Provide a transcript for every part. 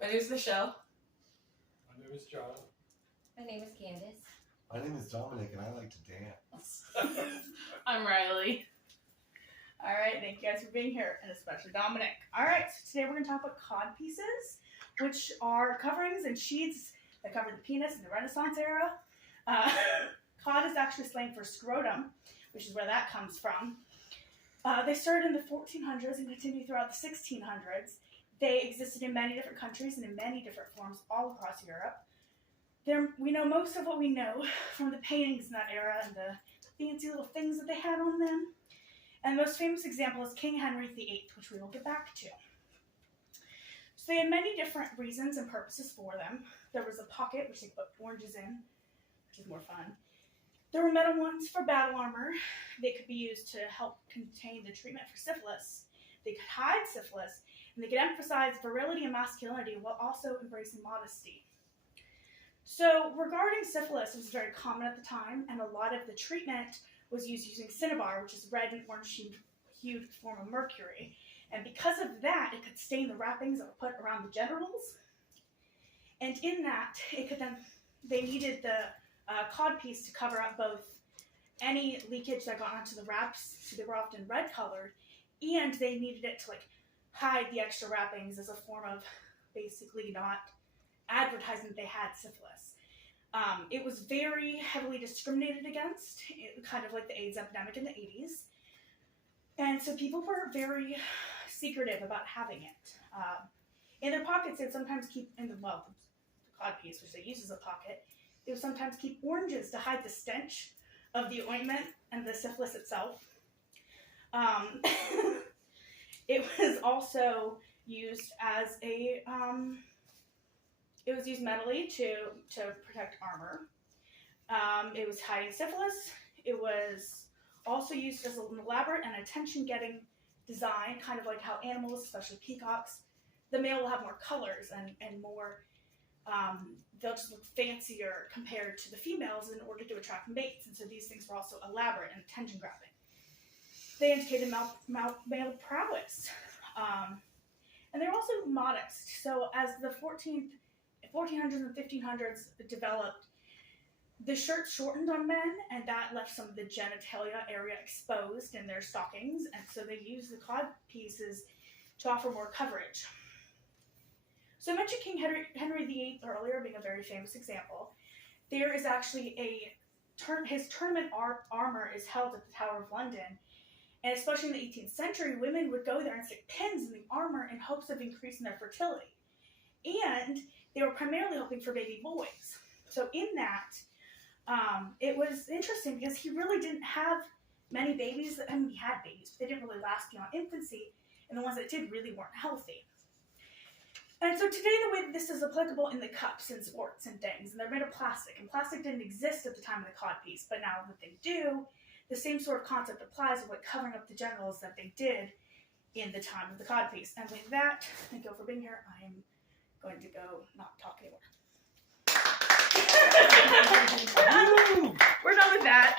My name is Michelle. My name is John. My name is Candace. My name is Dominic, and I like to dance. I'm Riley. All right, thank you guys for being here, and especially Dominic. All right, so today we're going to talk about cod pieces, which are coverings and sheets that cover the penis in the Renaissance era. Cod is actually slang for scrotum, which is where that comes from. They started in the 1400s and continued throughout the 1600s. They existed in many different countries and in many different forms all across Europe. We know most of what we know from the paintings in that era and the fancy little things that they had on them. And the most famous example is King Henry VIII, which we will get back to. So they had many different reasons and purposes for them. There was a pocket, which they put oranges in, which is more fun. There were metal ones for battle armor. They could be used to help contain the treatment for syphilis. They could hide syphilis, and they could emphasize virility and masculinity while also embracing modesty. So regarding syphilis, it was very common at the time, and a lot of the treatment was used using cinnabar, which is red and orange hued form of mercury. And because of that, it could stain the wrappings that were put around the genitals. And in that, they needed the cod piece to cover up both any leakage that got onto the wraps, so they were often red colored, and they needed it to hide the extra wrappings as a form of basically not advertising that they had syphilis. It was very heavily discriminated against, kind of like the AIDS epidemic in the 80s. And so people were very secretive about having it. In their pockets, they'd sometimes keep, the cod piece, which they use as a pocket, they would sometimes keep oranges to hide the stench of the ointment and the syphilis itself. It was also used as it was used metally to protect armor. It was hiding syphilis. It was also used as an elaborate and attention-getting design, kind of like how animals, especially peacocks, the male will have more colors and more, they'll just look fancier compared to the females in order to attract mates. And so these things were also elaborate and attention-grabbing. They indicated male prowess. And they were also modest. So as the 1400s and 1500s developed, the shirt shortened on men, and that left some of the genitalia area exposed in their stockings, and so they used the cod pieces to offer more coverage. So I mentioned King Henry VIII earlier being a very famous example. There is actually his tournament armor is held at the Tower of London, and especially in the 18th century, women would go there and stick pins in the armor in hopes of increasing their fertility. And they were primarily hoping for baby boys. So in that, it was interesting because he really didn't have many babies. I mean, he had babies, but they didn't really last beyond infancy, and the ones that did really weren't healthy. And so today, the way that this is applicable in the cups and sports and things, and they're made of plastic, and plastic didn't exist at the time of the cod piece, but now that they do, the same sort of concept applies of covering up the genitals that they did in the time of the cod piece. And with that, thank you all for being here. I am going to go not talk anymore. We're done with that.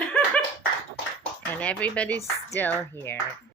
And everybody's still here.